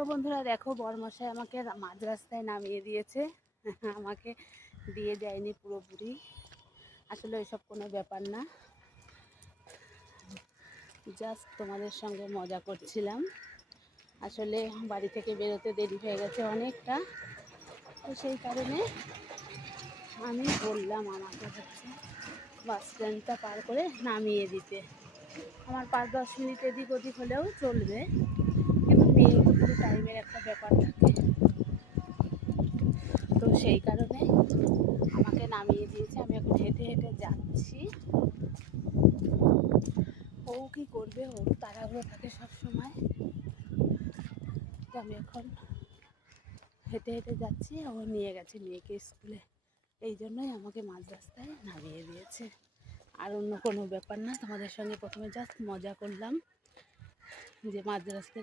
তো বন্ধুরা দেখো, বরমশাই আমাকে মাঝ রাস্তায় নামিয়ে দিয়েছে। আমাকে দিয়ে যায়নি পুরোপুরি, আসলে এসব কোনো ব্যাপার না, জাস্ট তোমাদের সঙ্গে মজা করছিলাম। আসলে বাড়ি থেকে বেরোতে দেরি হয়ে গেছে অনেকটা, তো সেই কারণে আমি বললাম আমাকে বাস স্ট্যান্ডটা পার করে নামিয়ে দিতে। আমার 5-10 মিনিট এদিক ওদিক হলেও চলবে, কিন্তু মেয়ে তো পুরো টাইমের একটা ব্যাপার থাকে, তো সেই কারণে আমাকে নামিয়ে দিয়েছে। আমি এখন হেঁটে হেঁটে যাচ্ছি। ও কি করবে, ওর তাড়াহুড়ো থাকে সবসময়, তো আমি এখন হেঁটে হেঁটে যাচ্ছি। ও নিয়ে গেছে মেয়েকে স্কুলে, এই জন্যই আমাকে মাঝ রাস্তায় নামিয়ে দিয়েছে, আর অন্য কোনো ব্যাপার না। তোমাদের সঙ্গে প্রথমে জাস্ট মজা করলাম যে মাঝ রাস্তায়